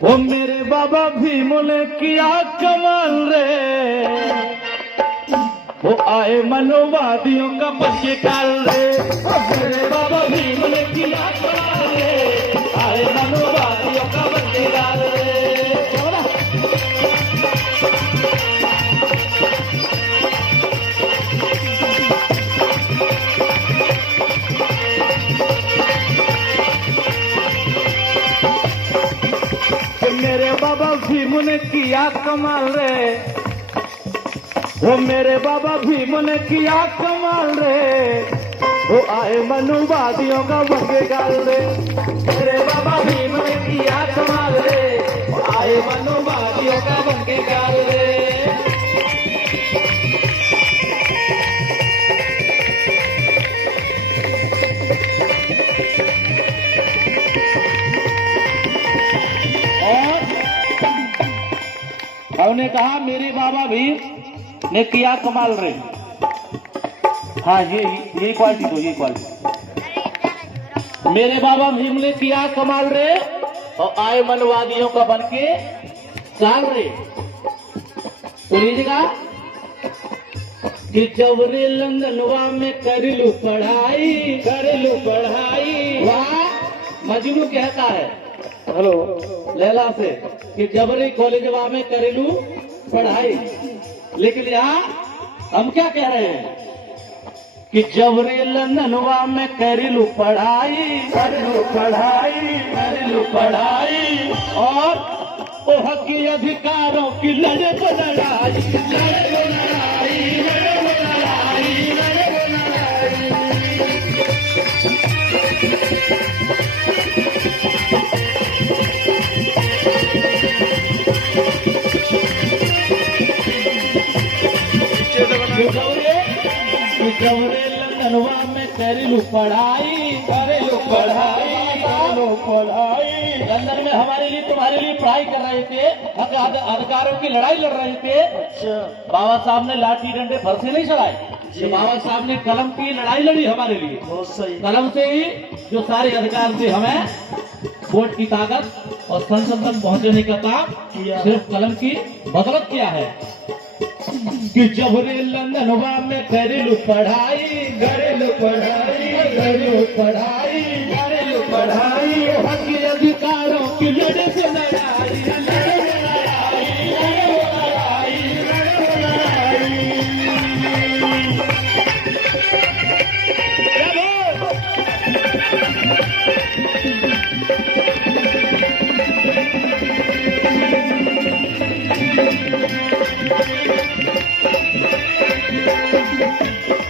वो मेरे बाबा भीम ने किया कमाल रे, वो आए मनोवादियों का बच्चे काल रे। वो मेरे बाबा भीम ने किया कमाल रे, आए मनोवादियों का बच्चे काल रे। मेरे बाबा भीम ने किया कमाल रे, वो मेरे बाबा भीम ने किया कमाल रे, वो आए मनुवादियों का बंगे गाल रे। मेरे बाबा भीम ने किया कमाल रे, वो आए मनुवादियों का बंगे गाल रे। हमने कहा मेरे बाबा भीम ने किया कमाल रे। हाँ ये क्वालिटी दो, ये क्वालिटी। मेरे बाबा भीम ने किया कमाल रे, और आए मनवादियों का बन के चाल रे। तो लीजिएगा कि जबरे लंदनवा में करिलू पढ़ाई, वाह मजनू कहता है हेलो लैला से कि जबरी कॉलेजवा में करेलू पढ़ाई। लेकिन यहाँ हम क्या कह रहे हैं कि जबरे लंदनवा में करेलू पढ़ाई, और वो हक के अधिकारों की लड़े को लड़ाई। जबरे लंदनवा में करेलू पढ़ाई। लंदन में हमारे लिए तुम्हारे लिए पढ़ाई कर रहे थे, हक अधिकारों की लड़ाई लड़ रहे थे। बाबा साहब ने लाठी डंडे भर से नहीं चलाए, बाबा साहब ने कलम की लड़ाई लड़ी हमारे लिए। कलम से ही जो सारे अधिकार थे, हमें वोट की ताकत और संसद तक पहुंचने का काम सिर्फ कलम की बदौलत किया है। कि जबरे लंदनवा में करेलू पढ़ाई, हक के अधिकारों की लड़े से लड़ाई।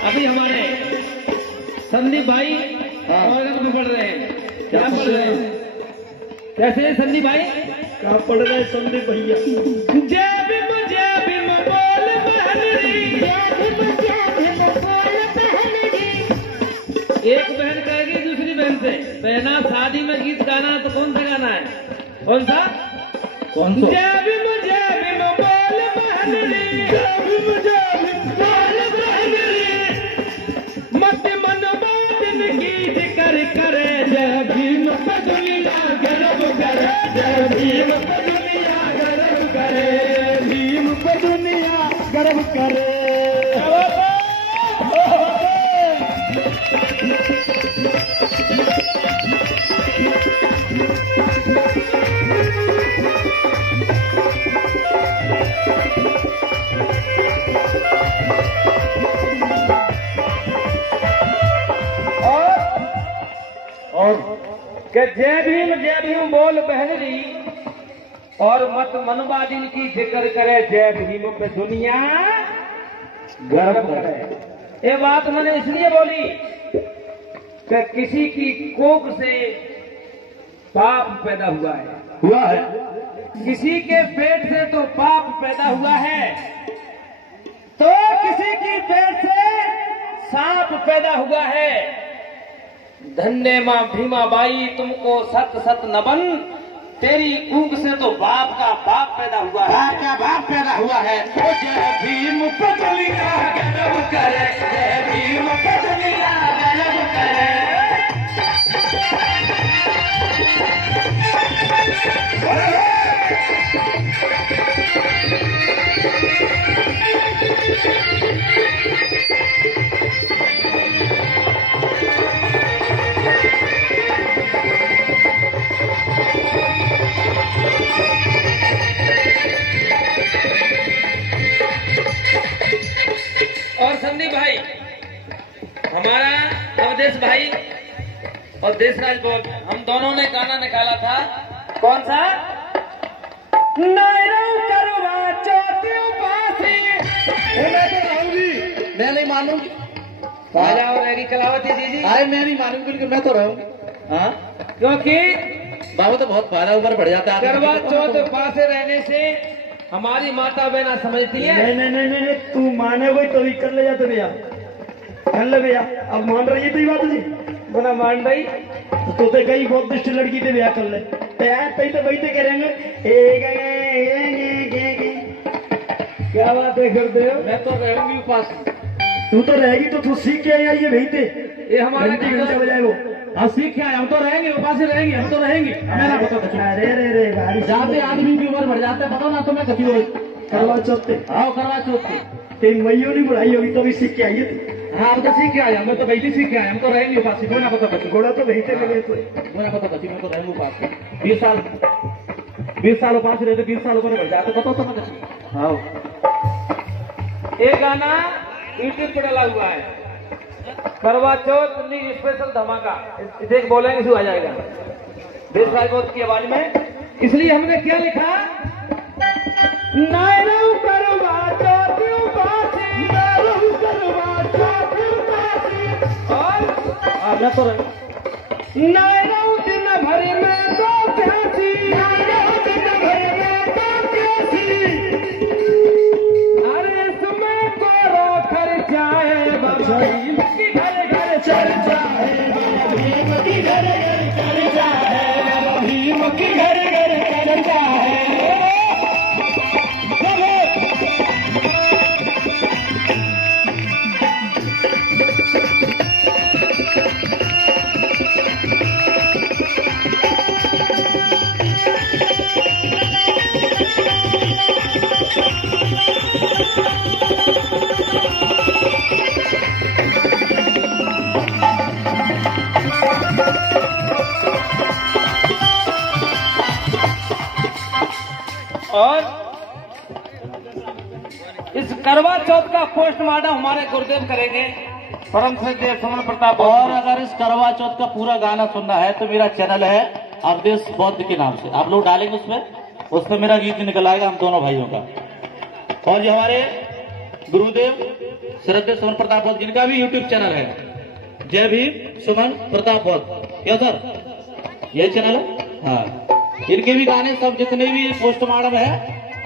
अभी हमारे संदीप भाई औरंगाबाद में पढ़ रहे हैं। क्या पढ़ रहे हैं? कैसे संदीप भाई क्या पढ़ रहे हैं? संदीप भैया जय भीम बोल बहन री, एक बहन कहेगी दूसरी बहन से, बहना शादी में गीत गाना तो कौन सा गाना है? कौन सा? जय भीम बोल बहन री, मत मन बात गीत करे, जय भीम पे दुनिया गर्व करे, जय भीम पे दुनिया गर्व करे, भीम पे दुनिया गर्व करे। कि जय भीम बोल बहन जी, और मत मनवादिन की जिक्र करे, जय भीम पे दुनिया गर्व करे। ये बात मैंने इसलिए बोली कि किसी की कोख से पाप पैदा हुआ है, किसी के पेट से तो पाप पैदा हुआ है, तो किसी की पेट से सांप पैदा हुआ है। धन्य माँ भीमा बाई तुमको सत सत नमन, तेरी कूक से तो बाप का बाप पैदा हुआ है। बाप का बाप पैदा हुआ है। तो जय भीम पे दुनिया गर्व करे, जय भीम पे दुनिया गर्व करे। देशराज बोल, हम दोनों ने गाना निकाला था। कौन सा? नैरो करवा चौथी उपासी। मैं तो रहूंगी, मैं नहीं मानूंगी। बाजा और रेगी कलावती जी आए मैं नहीं मानूंगी, बिल्कुल मैं तो रहूंगी। हाँ, क्योंकि बाबू तो बहुत फायदा ऊपर बढ़ जाता है। करवा चौथ पासे रहने से हमारी माता बहना समझती है। नहीं नहीं नहीं नहीं, तू माने कोई तो भी कर ले जाते भैया, कर ले भैया। अब मान रही है तो ये बात जी बना मान रही तो कई बहुत दुष्ट लड़की थे भैया, कर ले तो वही तो करेंगे। क्या बात है गुरुदेव? मैं तो रहूंगी उपास। तू तो रहेगी तो तू सीख के आया, ये वही थे ये हमारा घंटा बजाए वो। हाँ सीख के आए, हम तो रहेंगे उपास रहेंगे, हम तो रहेंगे। मेरा पता अरे रे रे भाई, जाते आदमी की उम्र बढ़ जाता है, पता ना तुम्हें कभी हो। करवा चौथ पे आओ करवा चौथ पे। तेरी मैयों नहीं बुढ़ाई होगी तो भी सीख के आइए। हाँ हम तो सीख के आए, हम तो वही सीख के आए, हम तो रहेंगे उपास। बोला पता बच्ची, घोड़ा तो वही थे लगे तो बोला पता बच्ची, मैं तो रहेंगे उपास। 20 साल उपास रहे तो 20 साल ऊपर बढ़ जाते, पता तो बच्ची। हाँ ये गाना यूट्यूब पे डाला हुआ है, करवा चौथ स्पेशल धमाका। देख बोलेंगे शुरू आ जाएगा देशराज बोध की आवाज में। इसलिए हमने क्या लिखा? नायरऊ करवा चौथ उपासी, नायरऊ करवा चौथ उपासी। और मैं तो रहे नायरऊ दिन भर में दो प्यासी, नायरऊ दिन भर में दो प्यासी। अरे सुबह को रो खर्चा है बधाई, घर घर चर्चा है भीम की, घर घर चर्चा है भीम की, घर घर चर्चा है। और इस करवा चौथ का पोस्टमार्टम हमारे गुरुदेव करेंगे, परम श्रद्धेय सुमन प्रताप। और अगर इस करवा चौथ का पूरा गाना सुनना है तो मेरा चैनल है अवधेश बौद्ध के नाम से, आप लोग डालेंगे उसमें मेरा गीत निकल आएगा, हम दोनों भाइयों का। और ये हमारे गुरुदेव श्रद्धेय सुमन प्रताप बौद्ध जिनका भी यूट्यूब चैनल है, जय भीम सुमन प्रताप बौद्ध, क्या सर यही चैनल है? हाँ, इनके भी गाने सब जितने भी पोस्टमार्टम है,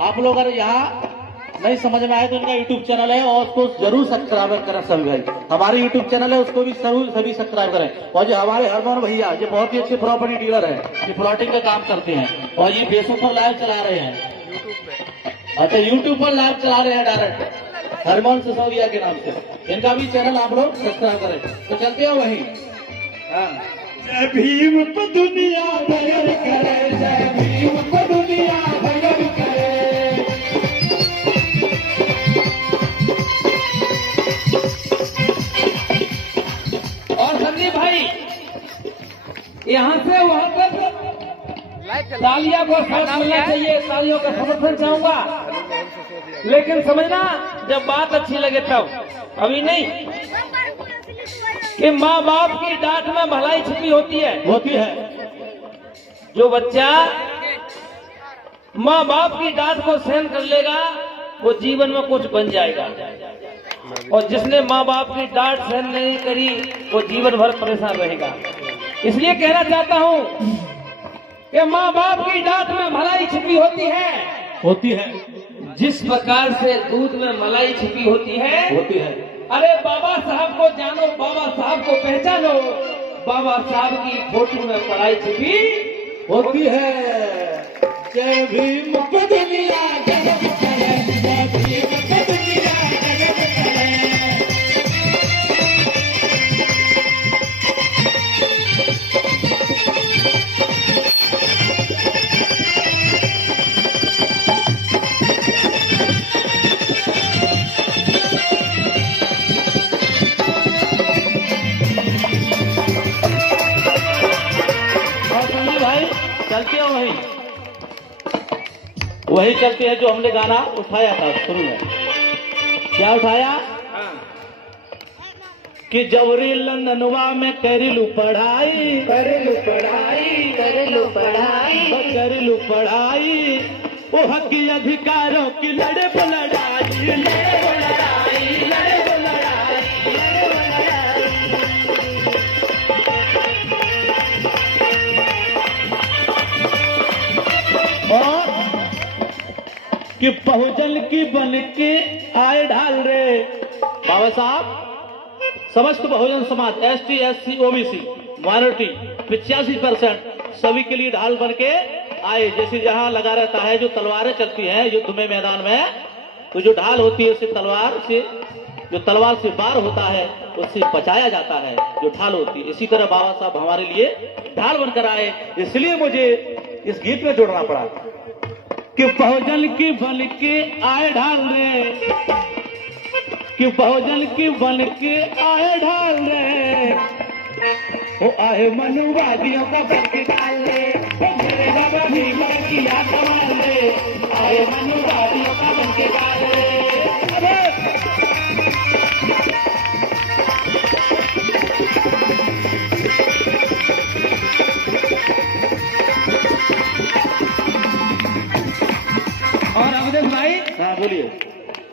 आप लोग अगर यहाँ नहीं समझ में आए तो इनका यूट्यूब चैनल है और उसको जरूर सब्सक्राइब करें सभी भाई। हमारे यूट्यूब चैनल है उसको भी जरूर सभी सब्सक्राइब करें। और जो हमारे हरमोहन भैया ये बहुत ही अच्छे प्रॉपर्टी डीलर है, ये प्लॉटिंग का काम करते हैं और ये फेसबुक पर लाइव चला रहे हैं। अच्छा यूट्यूब पर लाइव चला रहे हैं डायरेक्ट हरमोहन सिसोदिया के नाम से, इनका भी चैनल आप लोग सब्सक्राइब करें। तो चलते हैं वही। हाँ, जय भीम को दुनिया भजन करे, जय भीम को दुनिया भजन करे। और संदीप भाई यहाँ से वहां तक तालियां को साथ मिलना चाहिए, तालियों का समर्थन चाहूंगा। लेकिन समझना जब बात अच्छी लगे तब, अभी नहीं कि माँ बाप की डांट में भलाई छिपी होती है। जो बच्चा माँ बाप की डांट को सहन कर लेगा वो जीवन में कुछ बन जाएगा, और जिसने माँ बाप की डांट सहन नहीं करी वो जीवन भर परेशान रहेगा। इसलिए कहना चाहता हूँ कि माँ बाप की डांट में भलाई छिपी होती है। जिस प्रकार से दूध में मलाई छिपी होती है। अरे बाबा साहब को जानो, बाबा साहब को पहचानो, बाबा साहब की फोटो में पढ़ाई छिपी होती है। जय भीम को दुनिया जगत करे, जय भीम को दुनिया जगत करे। चलते हैं वही चलते हैं जो हमने गाना उठाया था शुरू में। क्या उठाया? कि जवरी लंदनवा में करिलू पढ़ाई, करेलू पढ़ाई, करेलू पढ़ाई, करिलू पढ़ाई, वो हक की अधिकारों की लड़े वो लड़ाई, लड़े वो लड़ाई, लड़े वो लड़ाई, लड़े वो लड़ाई। और कि बहुजन की बन के आए ढाल रे बाबा साहब, समस्त Bahujan Samaj ST SC OBC minority 85% सभी के लिए ढाल बन के आए। जैसे जहां लगा रहता है जो तलवारें चलती हैं युद्ध में मैदान में, तो जो ढाल होती है उससे तलवार से, जो तलवार से वार होता है उससे बचाया जाता है जो ढाल होती है। इसी तरह बाबा साहब हमारे लिए ढाल बनकर आए, इसलिए मुझे इस गीत में जोड़ना पड़ा कि बहुजन की बन के आए ढाल रे, कि बहुजन की बन के आए ढाल रे, वो आए मनुवादियों का बन के ढाल रे, मेरे बाबा भीम की याद संभाल रे, आए मनुवादियों का बन के ढाल रे। और अवधेश भाई, हाँ बोलिए,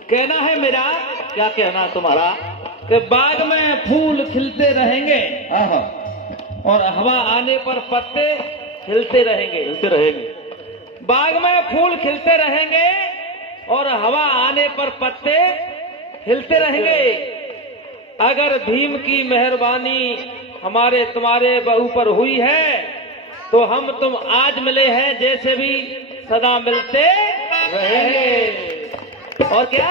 कहना है मेरा क्या कहना है तुम्हारा? कि बाग में फूल खिलते रहेंगे आहा, और हवा आने पर पत्ते हिलते रहेंगे। चलते रहेंगे। बाग में फूल खिलते रहेंगे और हवा आने पर पत्ते हिलते रहेंगे। अगर भीम की मेहरबानी हमारे तुम्हारे बहू पर हुई है तो हम तुम आज मिले हैं, जैसे भी सदा मिलते रहेंगे। और क्या?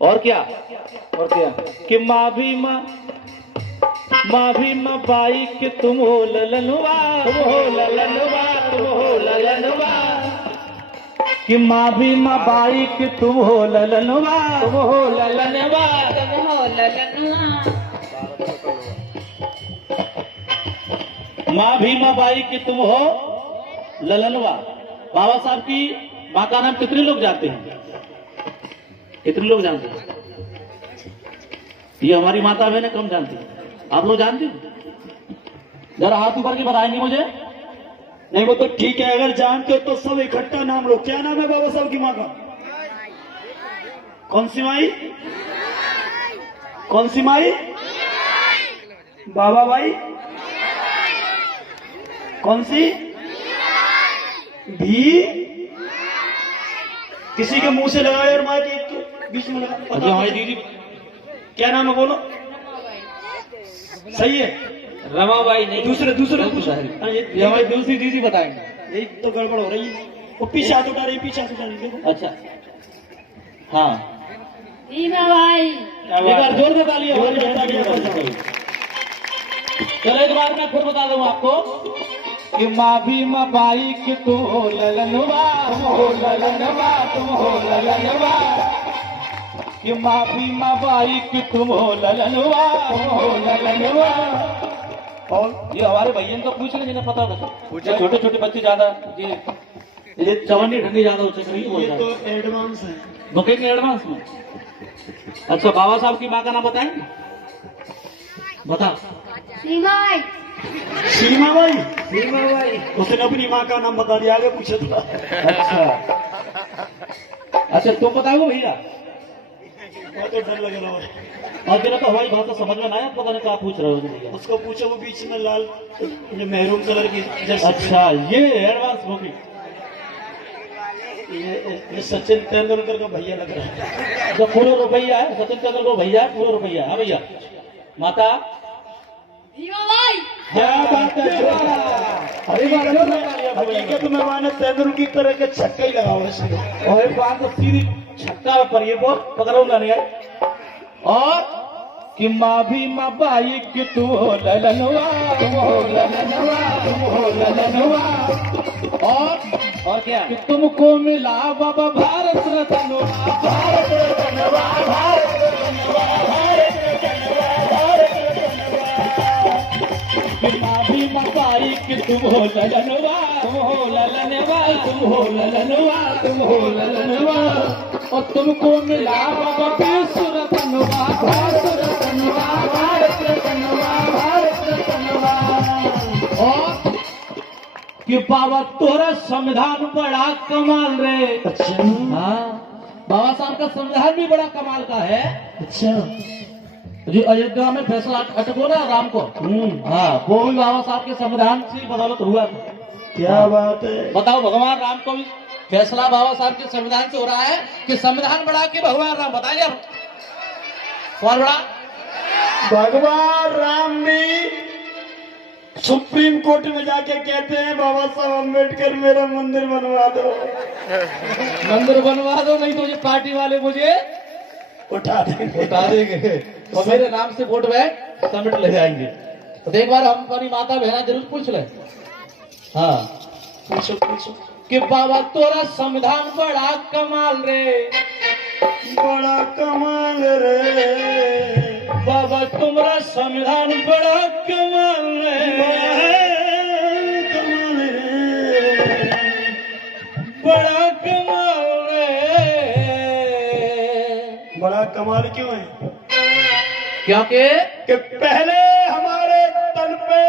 और क्या? और क्या? कि माँ भी माँ बाई कि तुम हो ललनवा, तुम हो ललनवा, तुम हो ललनवा, कि माँ भी माँ बाई कि तुम हो ललनवा, तुम हो ललनवा, तुम हो ललनवा, माँ भी माँ बाई कि तुम हो ललनवा। बाबा साहब की माँ का नाम कितने लोग जानते हैं? कितने लोग जानते हैं? ये हमारी माता बहन कम जानती है, आप लोग जानते हैं? जरा हाथ ऊपर के बताएंगे मुझे। नहीं वो तो ठीक है, अगर जानते हो तो सब इकट्ठा नाम लो। क्या नाम है बाबा साहब की माँ का? कौन सी माई? कौन सी माई? बाबा भाई? कौन सी? भी? किसी के मुंह से लगाओ यार, माँ के बीच में लगा। अच्छा हमारी दीदी क्या नाम है बोलो? सही है? रमाबाई नहीं, दूसरे दूसरे हाँ, ये हमारी दूसरी दीदी बताएंगे। यही तो गड़बड़ हो रही है। वो पीछे हाथ उठा रही, पीछे हाथ उठा रही, देखो। अच्छा हाँ, भीमा भाई, एक बार जोर से ताली हमारी बहन के लिए बजा दो। चलो एक बार मैं फिर बता दूं आपको कि माँ भी माँ बाई कि तुम हो ललनवा, तुम हो ललनवा, तुम हो ललनवा, कि माँ भी माँ बाई कि तुम हो ललनवा, तुम हो ललनवा। और ये हमारे भैया का पूछ रहे जिन्हें पता था, छोटे छोटे बच्चे ज्यादा ये चवन्नी ठंडी ज्यादा हो चुकी है, ये तो एडवांस है। बुकिंग एडवांस में। अच्छा बाबा साहब की माँ का नाम बताएंगे? बता। भीमा भाई, सीमा भाई? सीमा बाई। उसने अपनी माँ का नाम बता दिया, आगे पूछे तो। अच्छा तुम बताओ भैया। बहुत तो डर लग रहा है। और जरा तो हमारी बात तो समझ में ना आया, पता नहीं क्या पूछ रहे हो भैया। उसको पूछो, वो बीच में लाल ये मेहरून कलर की जैसे। अच्छा ये एडवांस बुकिंग। ये सचिन तेंदुलकर का भैया लग रहा है। जो पूरा रुपया है, सचिन तेंदुलकर भैया है, पूरा रुपया। हाँ भैया। माता भीमा भाई, क्या बात है? हकीकत में माने तेंदुलकर की तरह के छक्के ही लगाओ इसमें। और एक बात तो सीधी छक्का पर ये बहुत पकड़ूंगा नहीं है। और कि माँ भी माँ बाई कि तू हो ललनवा, तुम हो ललनवा, तुम हो ललनवा। और क्या कि तुमको मिला बाबा भारत रत्नवा, भारत रत्नवा, भारत रत्नवा, भारत रत्नवा, भारत रत्नवा। कि माँ भी मकाई कि तुम हो ललनवा, तुम हो ललनवा, तुम हो ललनवा, तुम हो ललनवा। और तुमको मिला बाबा विश्व रत्नवा, भारत रत्नवा, भारत रत्नवा, भारत रत्नवा। और कि बाबा तोरा संविधान बड़ा कमाल रे। अच्छा हाँ, बाबा साहब का संविधान भी बड़ा कमाल का है। अच्छा जी, अयोध्या में फैसला अटको ना राम को, हाँ वो भी बाबा साहब के संविधान से बदौलत हुआ। क्या बात है, बताओ भगवान राम को भी फैसला बाबा साहब के संविधान से हो रहा है कि संविधान बड़ा कि भगवान राम, बताइए आप कौन बड़ा? भगवान राम भी सुप्रीम कोर्ट में जाके कहते हैं बाबा साहब अम्बेडकर मेरा मंदिर बनवा दो, मंदिर बनवा दो, नहीं तो ये पार्टी वाले मुझे उठा देंगे और मेरे नाम से वोट बैंक सबमिट ले जाएंगे। तो एक बार हम अपनी माता बहना जरूर पूछ ले। हाँ पूछो पूछो कि बाबा तोरा संविधान बड़ा कमाल रे, बड़ा कमाल रे। बाबा तुम्हारा संविधान बड़ा कमाल रे, कमाल रे, बड़ा कमाल रे। बड़ा कमाल क्यों है? क्योंकि पहले हमारे तन पे